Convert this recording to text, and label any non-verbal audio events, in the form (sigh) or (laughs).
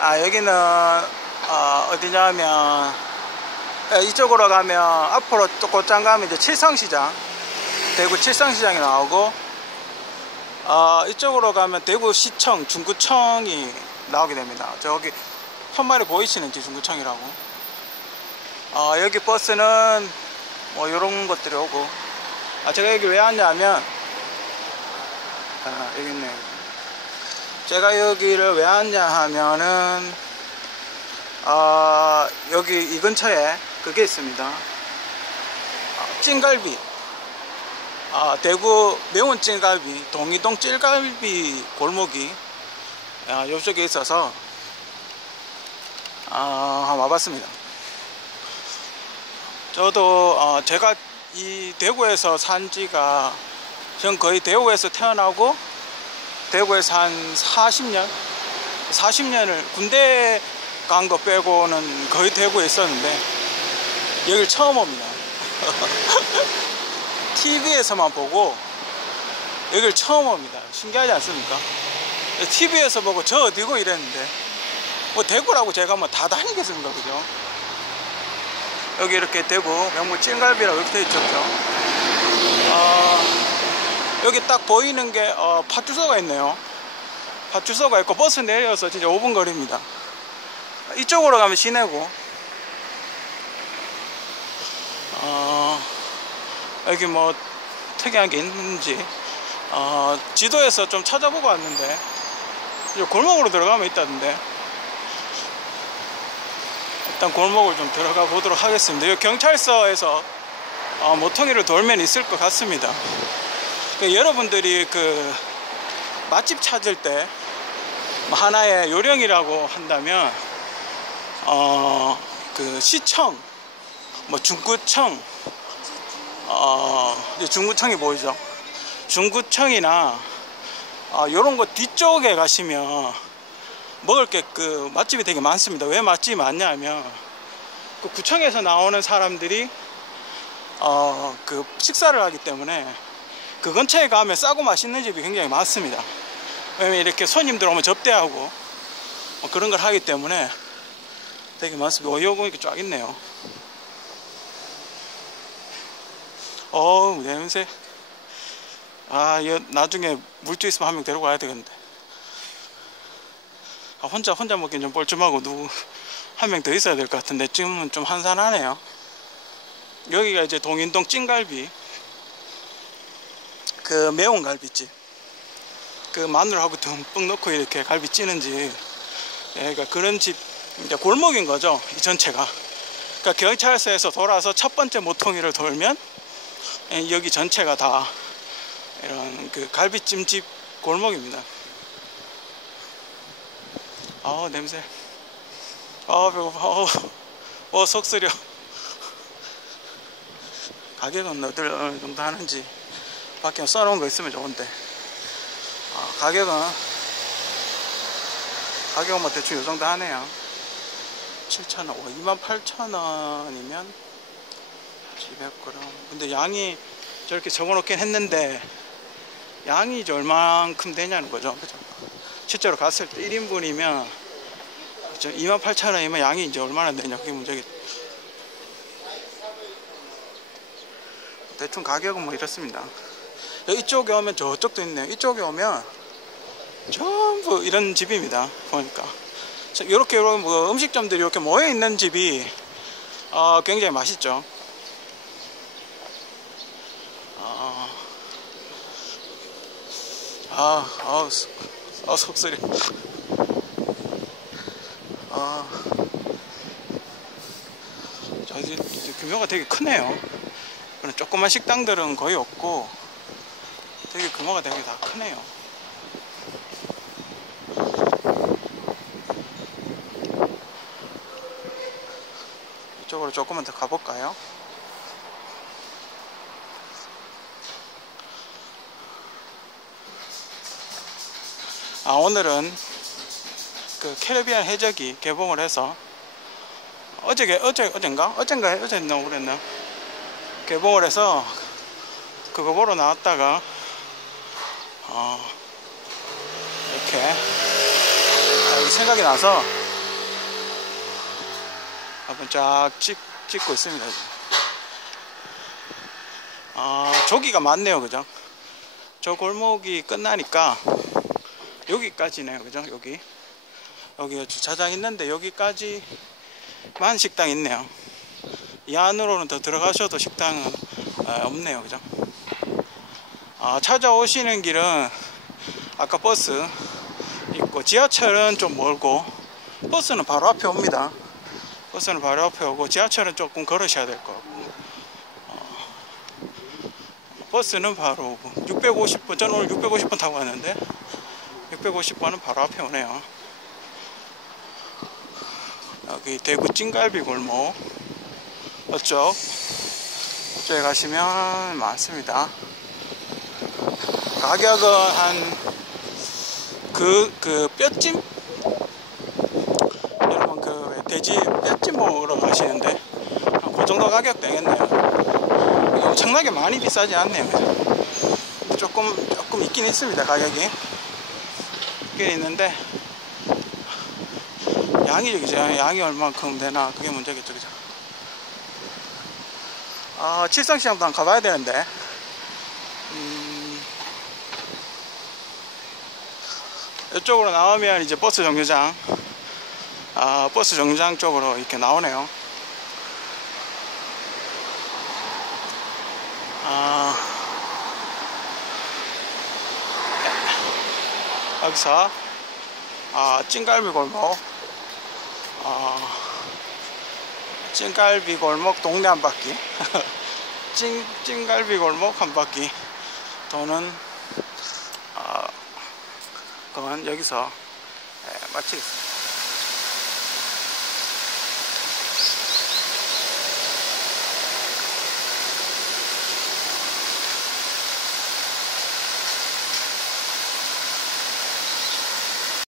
아 여기는 어, 어디냐면 예, 이쪽으로 가면 앞으로 곧장 가면 이제 칠성시장 대구 칠성시장이 나오고 어, 이쪽으로 가면 대구시청 중구청이 나오게 됩니다. 저기 현말에 보이시는지 중구청이라고. 어, 여기 버스는 뭐 이런 것들이 오고. 아, 제가 여기 왜 왔냐면 아, 여기 있네 제가 여기를 왜 왔냐 하면은 어, 여기 이 근처에 그게 있습니다. 어, 찐갈비. 어, 대구 매운 찐갈비 동이동 찐갈비 골목이 어, 이쪽에 있어서 어, 와봤습니다. 저도 어, 제가 이 대구에서 산 지가 전 거의 대구에서 태어나고 대구에서 한 40년? 40년을 군대 간 거 빼고는 거의 대구에 있었는데 여길 처음 옵니다. (laughs) TV에서만 보고 여길 처음 옵니다. 신기하지 않습니까? TV에서 보고 저 어디고 이랬는데 뭐 대구라고 제가 뭐 다 다니겠습니까 그죠? 여기 이렇게 대구 명물 찐갈비라고 이렇게 되어 있죠 어, 여기 딱 보이는 게 어, 파주소가 있네요. 파주소가 있고 버스 내려서 진짜 5분 거리입니다. 이쪽으로 가면 시내고. 어, 여기 뭐 특이한 게 있는지 어, 지도에서 좀 찾아보고 왔는데 골목으로 들어가면 있다던데. 일단 골목을 좀 들어가 보도록 하겠습니다. 이 경찰서에서 어, 모퉁이를 돌면 있을 것 같습니다 그 여러분들이 그 맛집 찾을 때뭐 하나의 요령이라고 한다면 어, 그 시청, 뭐 중구청, 어, 중구청이 보이죠? 중구청이나 어, 이런 거 뒤쪽에 가시면 먹을 게 그 맛집이 되게 많습니다. 왜 맛집이 많냐면 그 구청에서 나오는 사람들이 어, 그 식사를 하기 때문에 그 근처에 가면 싸고 맛있는 집이 굉장히 많습니다. 왜냐면 이렇게 손님들 오면 접대하고 뭐 그런 걸 하기 때문에 되게 많습니다. 어이어고 이렇게 쫙 있네요. 어우, 냄새. 아, 이거 나중에 물주 있으면 한 명 데리고 가야 되겠는데. 아, 혼자, 혼자 먹긴 좀 뻘쭘하고 누구 한 명 더 있어야 될 것 같은데 지금은 좀 한산하네요. 여기가 이제 동인동 찐갈비. 그 매운 갈비집. 그 마늘하고 듬뿍 (laughs) 넣고 이렇게 갈비 찌는지. 예, 그러니까 그런 집 이제 골목인 거죠. 이 전체가. 그러니까 경찰서에서 돌아서 첫 번째 모퉁이를 돌면 예, 여기 전체가 다 이런 그 갈비찜집 골목입니다. 아 냄새. 아 배고파. 어, 어 속쓰려. 가격은 어들 어느 정도 하는지 밖에 써놓은 거 있으면 좋은데. 아, 가격은 가격은 뭐 대충 이 정도 하네요. 7,000원, 28,000원이면 200g. 근데 양이 저렇게 적어놓긴 했는데 양이 얼만큼 되냐는 거죠. 그죠? 실제로 갔을 때 1인분이면 28,000원이면 양이 이제 얼마나 되냐 그게 문제겠 대충 가격은 뭐 이렇습니다. 이쪽에 오면 저쪽도 있네요. 이쪽에 오면 전부 이런 집입니다. 보니까. 이렇게 뭐 음식점들이 이렇게 모여 있는 집이 어, 굉장히 맛있죠. 어, 아, 아, 아, 속쓰리. 아, 저기 규모가 되게 크네요. 조그만 식당들은 거의 없고 되게 규모가 되게 다 크네요. 이쪽으로 조금만 더 가볼까요? 아 오늘은 그 캐리비안 해적이 개봉을 해서 어제 어제 어젠가 어젠가 어제나 그랬나 개봉을 해서 그거 보러 나왔다가 어 이렇게 생각이 나서 한번 쫙 찍, 찍고 있습니다. 아, 조기가 많네요. 그죠? 저 골목이 끝나니까 여기까지네요. 그죠? 여기. 여기 주차장 있는데 여기까지만 식당 있네요. 이 안으로는 더 들어가셔도 식당은 아, 없네요. 그죠? 아, 찾아오시는 길은 아까 버스 있고 지하철은 좀 멀고 버스는 바로 앞에 옵니다. 버스는 바로 앞에 오고 지하철은 조금 걸으셔야 될 것 같고 어, 버스는 바로 오고 650번 저는 오늘 650번 타고 왔는데 650번은 바로 앞에 오네요. 여기 대구 찐갈비 골목 이쪽 이쪽에 가시면 많습니다. 가격은 한 그, 그 뼈찜? 여러분 그왜 돼지 뼈찜 먹으러 가시는데 한그 정도 가격 되겠네요. 엄청나게 많이 비싸지 않네요. 조금 조금 있긴 있습니다 가격이. 있긴 있는데 양이 저기죠. 양이 얼마큼 되나 그게 문제겠죠, 그죠? 아 칠성시장도 한 가봐야 되는데. 이쪽으로 나오면 이제 버스 정류장, 아 버스 정류장 쪽으로 이렇게 나오네요. 아. 여기서 아 찐갈비 골목, 아. 찐갈비 골목 동네 한 바퀴, (laughs) 찐 찐갈비 골목 한 바퀴. 도는 아 그건 여기서 예, 마치겠습니다.